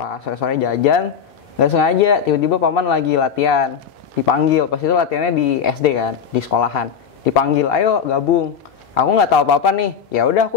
Pas sore-sore jajan, nggak sengaja tiba-tiba paman lagi latihan, dipanggil. Pas itu latihannya di SD kan, di sekolahan. Dipanggil, ayo gabung. Aku nggak tahu apa-apa nih. Ya udah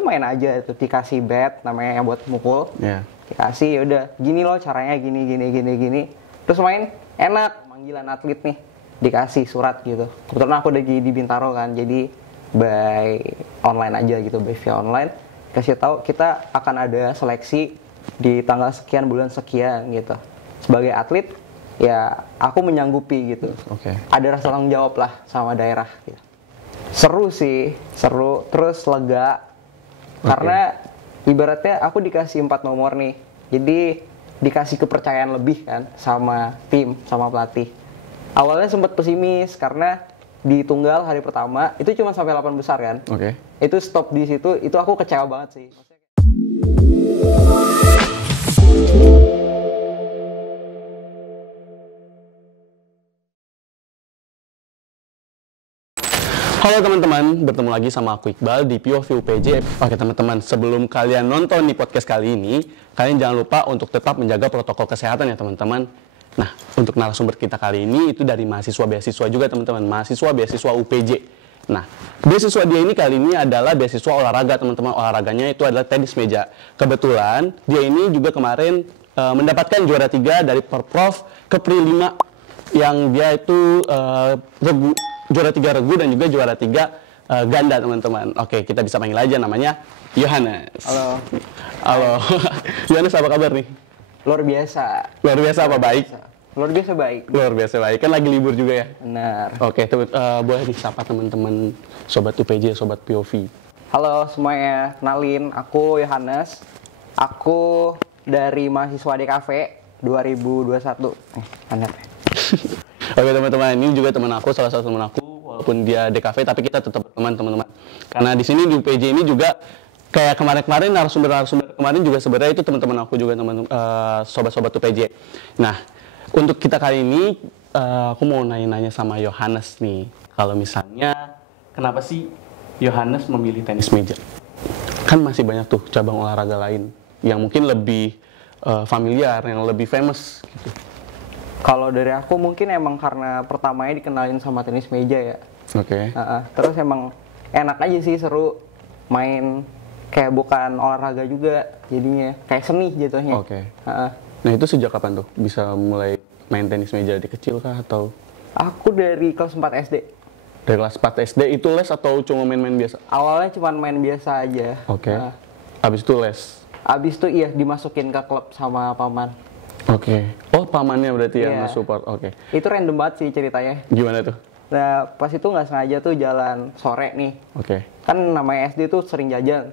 main aja tuh, dikasih bat namanya yang buat mukul. Yeah. Dikasih, ya udah gini loh caranya, gini. Terus main enak, panggilan atlet nih. Dikasih surat gitu. Kebetulan aku udah di Bintaro kan, jadi by online aja gitu, by via online. Kasih tahu kita akan ada seleksi di tanggal sekian bulan sekian gitu. Sebagai atlet ya aku menyanggupi gitu. Oke. Ada rasa tanggung jawab lah sama daerah gitu. Seru sih, seru, terus lega. Karena ibaratnya aku dikasih 4 nomor nih. Jadi dikasih kepercayaan lebih kan sama tim, sama pelatih. Awalnya sempat pesimis karena di tunggal hari pertama itu cuma sampai 8 besar kan. Oke. Itu stop di situ, itu aku kecewa banget sih. Halo teman-teman, bertemu lagi sama aku Iqbal di POV UPJ. Oke teman-teman, sebelum kalian nonton di podcast kali ini, kalian jangan lupa untuk tetap menjaga protokol kesehatan ya teman-teman. Nah, untuk narasumber kita kali ini itu dari mahasiswa-beasiswa juga teman-teman, mahasiswa-beasiswa UPJ. Nah, beasiswa dia ini kali ini adalah beasiswa olahraga teman-teman. Olahraganya itu adalah tenis meja. Kebetulan dia ini juga kemarin mendapatkan juara 3 dari Perprov Kepri 5 yang dia itu juara 3 regu dan juga juara 3 ganda teman-teman. Oke, kita bisa panggil aja namanya Yohanes. Halo. Yohanes, apa kabar nih? Luar biasa. Luar biasa apa baik? Luar biasa baik. Luar biasa baik. Kan lagi libur juga ya? Benar. Oke, boleh disapa teman-teman sobat UPJ, sobat POV. Halo semuanya, kenalin aku Yohanes. Aku dari mahasiswa DKV 2021. Aneh. Oke teman-teman, ini juga teman aku, salah satu teman aku, walaupun dia DKV tapi kita tetap berteman teman-teman. Karena di sini di UPJ ini juga kayak kemarin-kemarin narasumber kemarin juga sebenarnya itu teman-teman aku juga sobat-sobat UPJ. Nah, untuk kita kali ini aku mau nanya-nanya sama Yohanes nih. Kalau misalnya kenapa sih Yohanes memilih tenis meja? Kan masih banyak tuh cabang olahraga lain yang mungkin lebih familiar, yang lebih famous gitu. Kalau dari aku mungkin emang karena pertamanya dikenalin sama tenis meja ya. Oke. Terus emang enak aja sih, seru main, kayak bukan olahraga juga jadinya, kayak seni jatuhnya. Oke. Nah itu sejak kapan tuh bisa mulai main tenis meja, di kecil kah atau? Aku dari kelas 4 SD. Dari kelas 4 SD itu les atau cuma main-main biasa? Awalnya cuma main biasa aja. Oke. Abis itu les? Abis itu iya dimasukin ke klub sama paman. Oke. Oh pamannya berarti yang nge-support. Oke. Itu random banget sih ceritanya. Gimana tuh? Nah pas itu nggak sengaja tuh jalan sore nih. Oke. Kan namanya SD tuh sering jajan.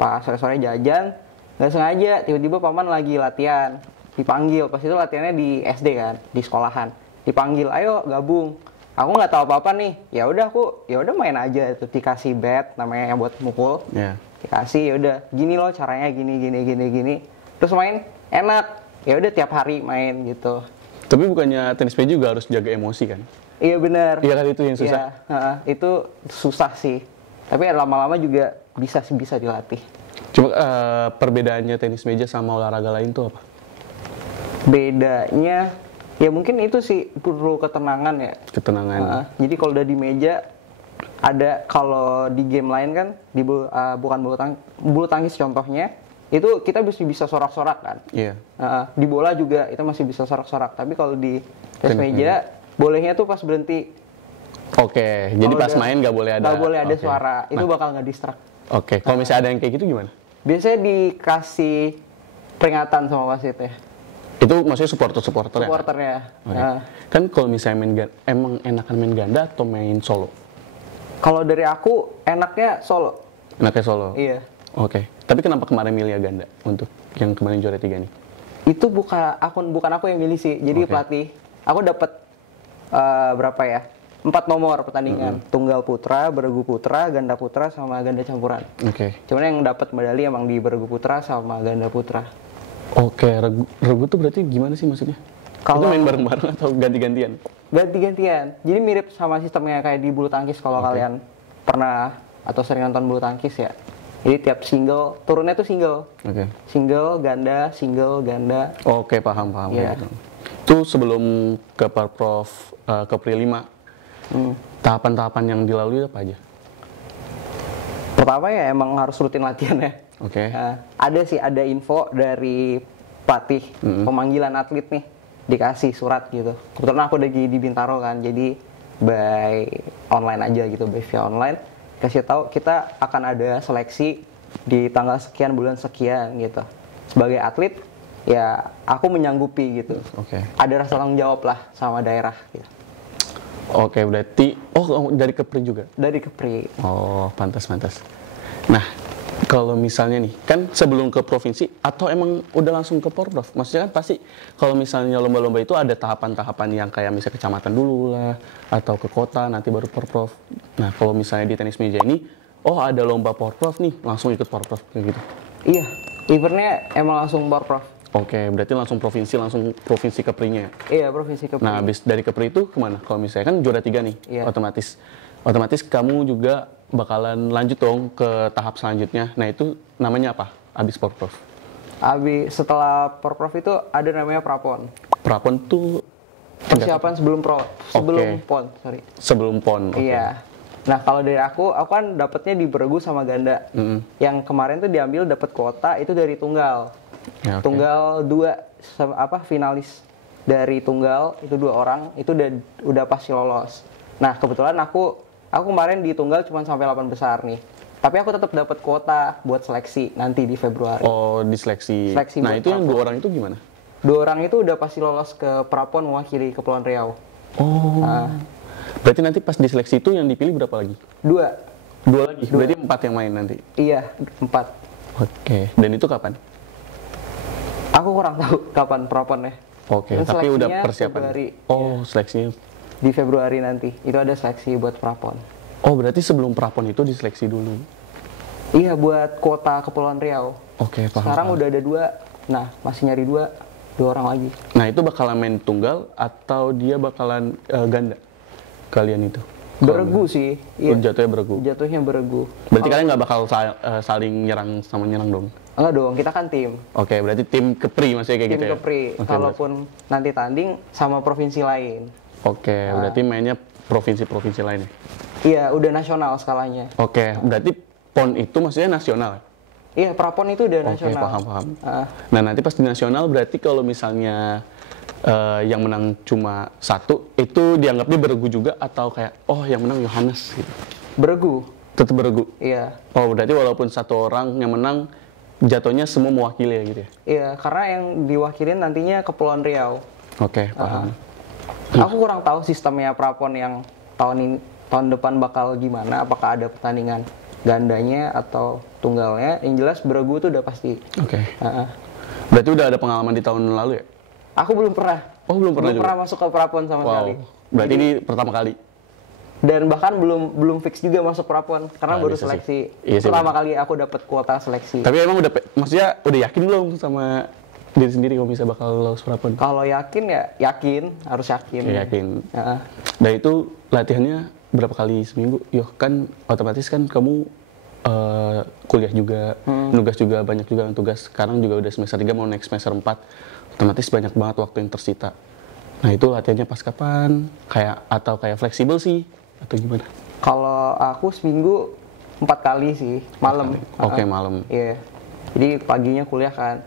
Pas sore-sore jajan, nggak sengaja tiba-tiba paman lagi latihan. Dipanggil, pas itu latihannya di SD kan, di sekolahan. Dipanggil, ayo gabung. Aku nggak tahu apa-apa nih. Ya udah main aja tuh, dikasih bat namanya yang buat mukul. Yeah. Dikasih, ya udah gini loh caranya, gini. Terus main enak. Ya udah tiap hari main gitu. Tapi bukannya tenis meja juga harus jaga emosi kan? Iya benar. Iya kan, itu yang susah. Iya, itu susah sih. Tapi lama-lama juga bisa dilatih. Cuma perbedaannya tenis meja sama olahraga lain tuh apa? Bedanya ya mungkin itu sih, perlu ketenangan ya. Ketenangan. Jadi kalau udah di meja ada, kalau di game lain kan bukan bulu tangkis contohnya, itu kita bisa sorak-sorak kan. Iya. Di bola juga itu masih bisa sorak-sorak. Tapi kalau di tenis meja bolehnya tuh pas berhenti. Oke. Jadi pas main nggak boleh ada. Nggak boleh ada suara. Itu bakal nggak distract. Oke. Kalau misalnya ada yang kayak gitu gimana? Biasanya dikasih peringatan sama wasitnya. Itu maksudnya supporter-supporter ya? Supporternya. Okay. Kan kalau misalnya main ganda, emang enakan main ganda atau main solo? Kalau dari aku enaknya solo. Enaknya solo? Iya. Oke. Tapi kenapa kemarin milih ganda untuk yang kemarin juara 3 nih? Itu bukan aku yang milih sih. Jadi pelatih. Aku dapat berapa ya? 4 nomor pertandingan. Tunggal putra, beregu putra, ganda putra, sama ganda campuran. Oke. Cuman yang dapat medali emang di beregu putra sama ganda putra. Oke, regu tuh berarti gimana sih maksudnya? Itu main bareng-bareng atau ganti-gantian? Ganti-gantian. Jadi mirip sama sistemnya kayak di bulu tangkis kalau kalian pernah atau sering nonton bulu tangkis ya. Jadi tiap single turunnya tuh single. Oke. Single, ganda, single, ganda. Oke, paham. Iya. Gitu. Itu sebelum ke Parprov ke Pri 5. Tahapan-tahapan yang dilalui apa aja? Pertama ya emang harus rutin latihan ya. Oke. Ada info dari pelatih pemanggilan atlet nih, dikasih surat gitu. Kebetulan aku lagi di Bintaro kan, jadi by online aja gitu, by via online. Kasih tahu kita akan ada seleksi di tanggal sekian bulan sekian gitu. Sebagai atlet ya aku menyanggupi gitu. Oke. Ada rasa tanggung jawab lah sama daerah gitu. Oke, berarti dari Kepri juga. Dari Kepri. Oh, pantas. Nah, kalau misalnya nih, kan sebelum ke provinsi atau emang udah langsung ke Porprov? Maksudnya kan pasti kalau misalnya lomba-lomba itu ada tahapan-tahapan yang kayak misalnya kecamatan dulu lah, atau ke kota, nanti baru Porprov. Nah, kalau misalnya di tenis meja ini, ada lomba Porprov nih, langsung ikut Porprov kayak gitu. Iya, eventnya emang langsung Porprov. Oke, berarti langsung provinsi Keprinya. Iya, provinsi Kepri. Nah, habis dari Kepri itu kemana? Kalau misalnya kan juara 3 nih, Iya. otomatis kamu juga bakalan lanjut dong ke tahap selanjutnya. Nah, itu namanya apa? Abis Porprov. Setelah Porprov itu ada namanya Prapon. Prapon tuh Persiapan sebelum PON, sorry. sebelum PON. Oke. Iya. Nah, kalau dari aku kan dapetnya di beregu sama ganda. Yang kemarin tuh diambil dapat kuota itu dari tunggal. Ya, oke. Tunggal 2 finalis dari tunggal itu 2 orang itu udah pasti lolos. Nah, kebetulan aku kemarin di tunggal cuma sampai 8 besar nih. Tapi aku tetap dapat kuota buat seleksi nanti di Februari. Oh, diseleksi. Seleksi Nah, buat itu yang 2 orang itu gimana? 2 orang itu udah pasti lolos ke Prapon mewakili Kepulauan Riau. Oh. Berarti nanti pas diseleksi itu yang dipilih berapa lagi? 2. 2 lagi. Berarti 4 yang main nanti. Iya, 4. Oke. Dan itu kapan? Aku kurang tahu kapan Praponnya. Oke, Dan tapi udah seleksinya persiapan. Februari. Seleksinya. Di Februari nanti. Itu ada seleksi buat Prapon. Oh, berarti sebelum Prapon itu diseleksi dulu. Iya, buat kuota Kepulauan Riau. Oke, paham. Sekarang udah ada 2. Nah, masih nyari 2 orang lagi. Nah, itu bakalan main tunggal atau dia bakalan ganda? Kalian itu? Beregu sih. Iya. Jatuhnya beregu. Jatuhnya beregu. Berarti kalian nggak bakal saling nyerang sama nyerang dong? Enggak dong, kita kan tim. Oke, berarti tim Kepri maksudnya kayak Tim gitu ya? Kepri. Oke, Kalaupun nanti tanding sama provinsi lain. Oke, berarti mainnya provinsi-provinsi lain ya? Iya, udah nasional skalanya. Oke, berarti PON itu maksudnya nasional? Iya, Prapon itu udah Oke, nasional. paham. Nah, nanti pas di nasional berarti kalau misalnya yang menang cuma 1, itu dianggapnya beregu juga atau kayak, yang menang Yohanes gitu? Beregu. Tetap beregu? Iya. Oh, berarti walaupun 1 orang yang menang, jatuhnya semua mewakili ya gitu ya? Iya, karena yang diwakilin nantinya Kepulauan Riau. Oke, paham. Aku kurang tahu sistemnya Prapon yang tahun depan bakal gimana, apakah ada pertandingan gandanya atau tunggalnya. Yang jelas beregu itu udah pasti. Oke. Berarti udah ada pengalaman di tahun lalu ya? Aku belum pernah. Oh, belum pernah juga? pernah masuk ke Prapon sama sekali. Berarti ini pertama kali? Dan bahkan belum fix juga masuk Prapon karena baru bisa sih. seleksi. Iya sih, Pertama kali aku dapat kuota seleksi. Tapi emang maksudnya udah yakin belum sama diri sendiri kalau bisa bakal lolos Prapon? Kalau yakin ya yakin, harus yakin. Ya, yakin. Heeh. Dan itu latihannya berapa kali seminggu? Kan otomatis kan kamu kuliah juga, nugas juga, banyak juga yang tugas. Sekarang juga udah semester 3 mau naik semester 4. Otomatis banyak banget waktu yang tersita. Nah, itu latihannya pas kapan? Atau kayak fleksibel sih? Atau gimana? Kalau aku seminggu 4 kali sih, malam. Oke, malam. Iya. Jadi paginya kuliah kan,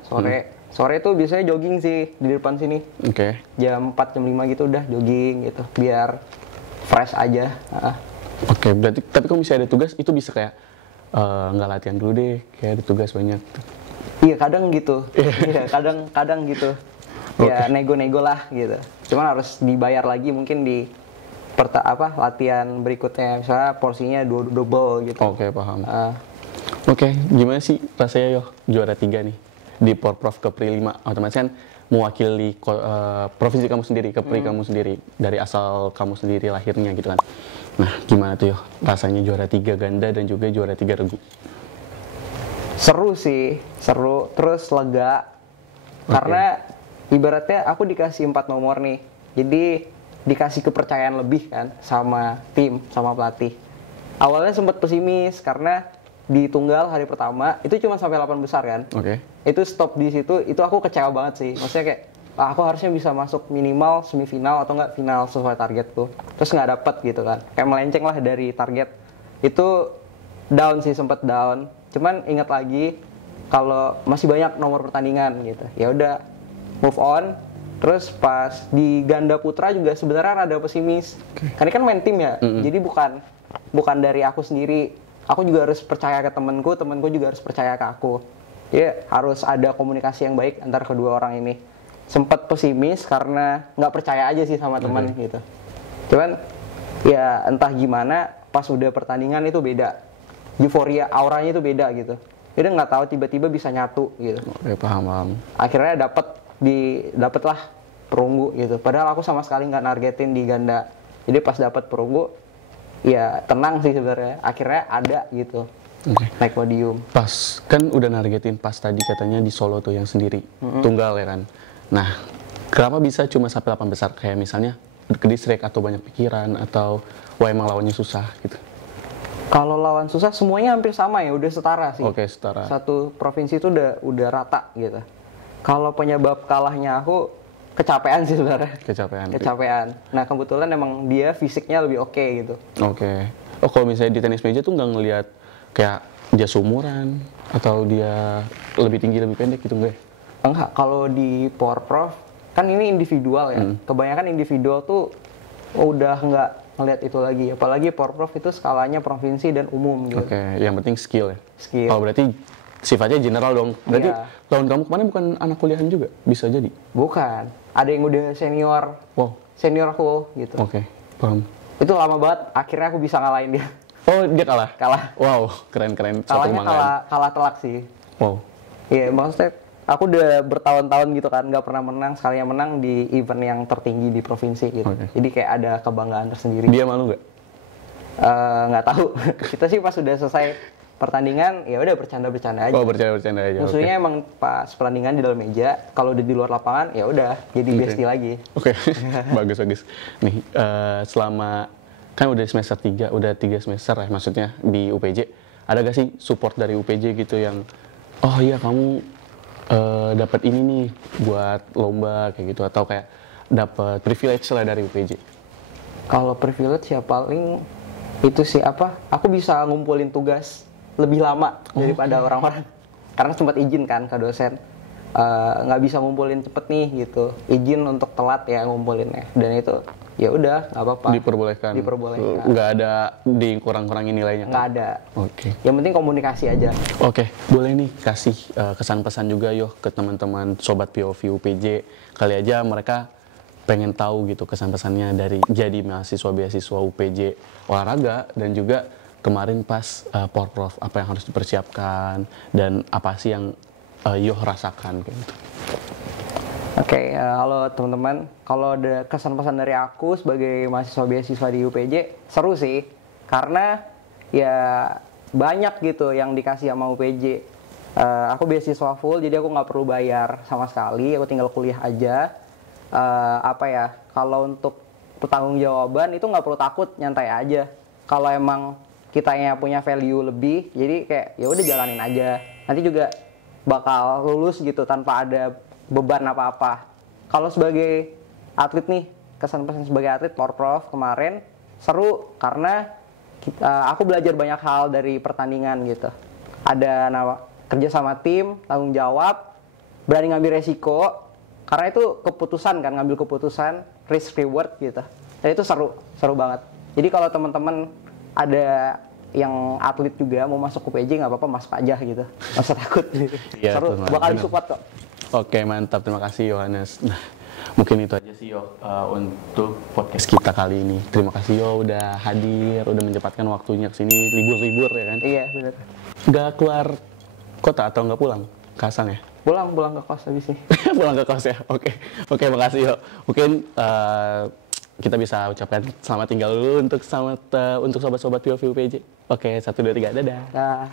sore tuh biasanya jogging sih di depan sini. Oke. Jam 4, jam 5 gitu udah jogging gitu, biar fresh aja. Oke, berarti tapi kalau misalnya ada tugas itu bisa kayak nggak latihan dulu deh, kayak ada tugas banyak. Iya, kadang gitu. Iya, kadang gitu. Ya nego-nego lah gitu. Cuman harus dibayar lagi mungkin di latihan berikutnya, misalnya porsinya double gitu. Oke, paham. Oke, gimana sih rasanya juara 3 nih di Porprov Kepri 5? Otomatis kan mewakili provinsi kamu sendiri, Kepri kamu sendiri, dari asal kamu sendiri lahirnya gitu kan. Nah, gimana tuh rasanya juara 3 ganda dan juga juara 3 regu? Seru sih, seru, terus lega. Karena ibaratnya aku dikasih 4 nomor nih. Jadi dikasih kepercayaan lebih kan sama tim, sama pelatih. Awalnya sempat pesimis karena di tunggal hari pertama itu cuma sampai 8 besar kan. Oke. Itu stop di situ, itu aku kecewa banget sih. Maksudnya kayak aku harusnya bisa masuk minimal semifinal atau enggak final sesuai targetku. Terus nggak dapet gitu kan. Kayak melenceng lah dari target. Itu down sih, sempet down. Cuman ingat lagi kalau masih banyak nomor pertandingan gitu. Ya udah move on. Terus pas di ganda putra juga sebenarnya rada pesimis. Karena kan main tim ya. Jadi bukan dari aku sendiri. Aku juga harus percaya ke temenku juga harus percaya ke aku. Ya harus ada komunikasi yang baik antara kedua orang ini. Sempat pesimis karena nggak percaya aja sih sama teman gitu. Cuman ya entah gimana pas udah pertandingan itu beda. Euforia auranya itu beda gitu. Udah nggak tahu tiba-tiba bisa nyatu gitu. Oke, paham. Akhirnya dapatlah perunggu gitu. Padahal aku sama sekali nggak nargetin di ganda. Jadi pas dapat perunggu, ya tenang sih sebenarnya. Akhirnya ada gitu. Naik podium. Pas kan udah nargetin pas tadi katanya di Solo tuh yang sendiri, tunggal ya kan. Nah, kenapa bisa cuma sampai 8 besar? Kayak misalnya ke distrik atau banyak pikiran atau wah emang lawannya susah gitu. Kalau lawan susah semuanya hampir sama ya, udah setara sih. Oke, setara. Satu provinsi itu udah rata gitu. Kalau penyebab kalahnya aku kecapean sih sebenarnya. Kecapean. Nah, kebetulan emang dia fisiknya lebih oke gitu. Oke. Oh, kalau misalnya di tenis meja tuh nggak ngelihat kayak dia seumuran atau dia lebih tinggi lebih pendek gitu enggak? Enggak, kalau di Power Prof kan ini individual ya. Kebanyakan individual tuh udah nggak ngelihat itu lagi. Apalagi Power Prof itu skalanya provinsi dan umum gitu. Oke, yang penting skill ya. Skill. Oh, berarti sifatnya general dong. Berarti lawan kamu kemarin bukan anak kuliahan juga? Bisa jadi? Bukan. Ada yang udah senior. Wow. Senior aku gitu. Oke, paham. Itu lama banget. Akhirnya aku bisa ngalahin dia. Oh, dia kalah? Kalah. Wow, keren-keren. Kalahnya kalah telak sih. Wow. Iya, maksudnya aku udah bertahun-tahun gitu kan, nggak pernah menang. Sekali yang menang di event yang tertinggi di provinsi gitu. Jadi kayak ada kebanggaan tersendiri. Dia malu nggak? Nggak tahu. Kita sih pas udah selesai pertandingan, ya udah bercanda-bercanda aja. Oh, bercanda-bercanda aja. Musuhnya emang pas pertandingan di dalam meja, kalau udah di luar lapangan, ya udah jadi bestie lagi. Oke, bagus. Nih, selama kan udah semester 3, udah 3 semester ya maksudnya di UPJ. Ada gak sih support dari UPJ gitu yang, oh iya kamu dapat ini nih buat lomba kayak gitu, atau kayak dapat privilege lah dari UPJ? Kalau privilege ya paling itu sih aku bisa ngumpulin tugas lebih lama daripada orang-orang. Karena sempat izin kan ke dosen, nggak bisa ngumpulin cepet nih gitu, izin untuk telat ya ngumpulinnya, dan itu ya udah nggak apa-apa. Diperbolehkan. Nggak ada di kurang-kurangin nilainya. Nggak ada. Oke. Yang penting komunikasi aja. Oke, boleh nih kasih kesan pesan juga yo ke teman-teman sobat POV UPJ, kali aja mereka pengen tahu gitu kesan pesannya dari jadi mahasiswa beasiswa UPJ olahraga, dan juga kemarin pas Porprov apa yang harus dipersiapkan dan apa sih yang Yoh rasakan kayak gitu. Oke, halo teman-teman. Kalau ada kesan-pesan dari aku sebagai mahasiswa beasiswa di UPJ, seru sih. Karena ya banyak gitu yang dikasih sama UPJ. Aku beasiswa full, jadi aku nggak perlu bayar sama sekali. Aku tinggal kuliah aja. Kalau untuk pertanggungjawaban itu nggak perlu takut, nyantai aja. Kalau emang kitanya punya value lebih, jadi kayak ya udah jalanin aja. Nanti juga bakal lulus gitu tanpa ada beban apa-apa. Kalau sebagai atlet nih, kesan-pesan sebagai atlet Porprov kemarin seru karena aku belajar banyak hal dari pertandingan gitu. Ada kerja sama tim, tanggung jawab, berani ngambil resiko, karena itu keputusan kan, ngambil keputusan risk reward gitu. Dan itu seru banget. Jadi kalau teman-teman ada yang atlet juga mau masuk UPJ, nggak apa-apa, masuk aja gitu, nggak usah takut gitu. Ya, seru, bakal disupport kok. Oke, mantap. Terima kasih Yohanes. Nah, mungkin itu aja sih Yo untuk podcast kita kali ini. Terima kasih Yo udah hadir, udah menyempatkan waktunya kesini, libur-libur ya kan? Iya, benar. Nggak keluar kota atau nggak pulang? Kasang ya? Pulang ke kos habis nih. Pulang ke kos ya? Oke, makasih Yo. Mungkin kita bisa ucapkan selamat tinggal dulu untuk sobat-sobat POV UPJ. Oke, 1, 2, 3, dadah. Nah.